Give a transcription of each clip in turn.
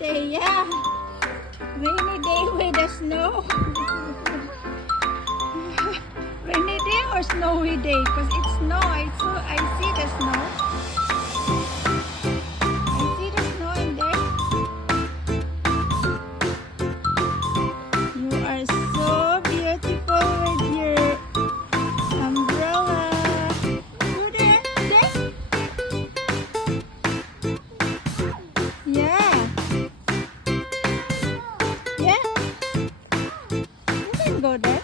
day, yeah. Rainy day with the snow. Rainy day or snowy day? Because it's snow. I see the snow. I see the snow in there. You are so beautiful with your umbrella. You there? There? Yeah. Yeah. You can go there.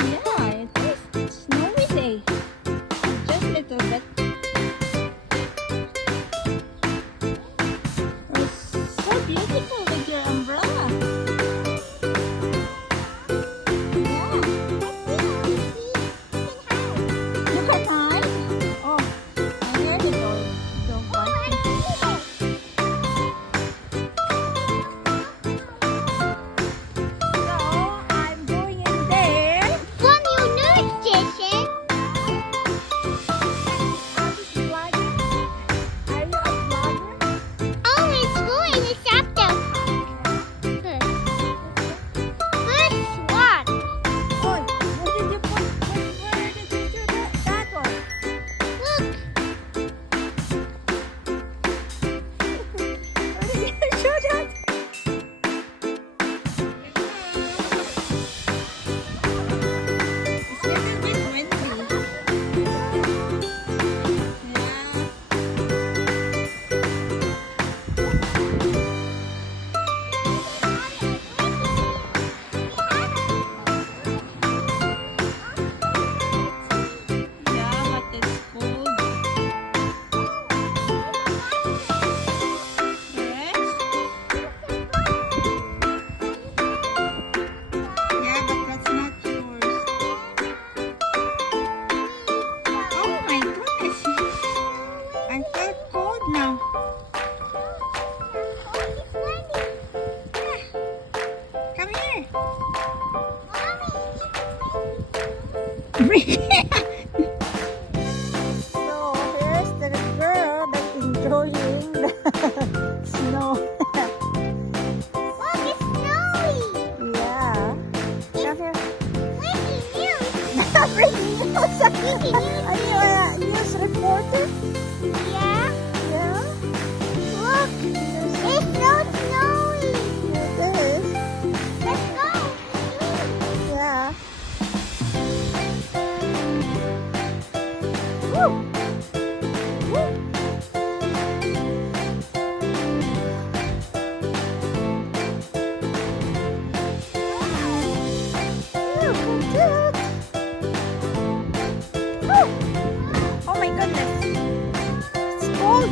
Yeah, it is snowy day. Just a little bit. It's so beautiful with your umbrella. Yeah. You can hide? Oh, I hear the door. Don't want to. So, I'm going in there. From your news station. Are you vlogging? Are you a vlogger? Oh, it's going to stop the first one. Oh, where did you put? Where did you do that one? Look, Where did you show that? It's a little bit windy. Yeah. Yeah, but it's cold. Yes? Yeah, but that's not yours. Oh my goodness. I felt cold now. Yeah. Come here. So here's the girl that's enjoying the snow. look, it's snowy. Yeah. Come here. Breaking news. Breaking news. Are you a news reporter? Yeah. Yeah. Look, it's so snowy. It is. Let's go. Yeah. Woo. Woo. Look at that. Woo. Oh my goodness. It's cold.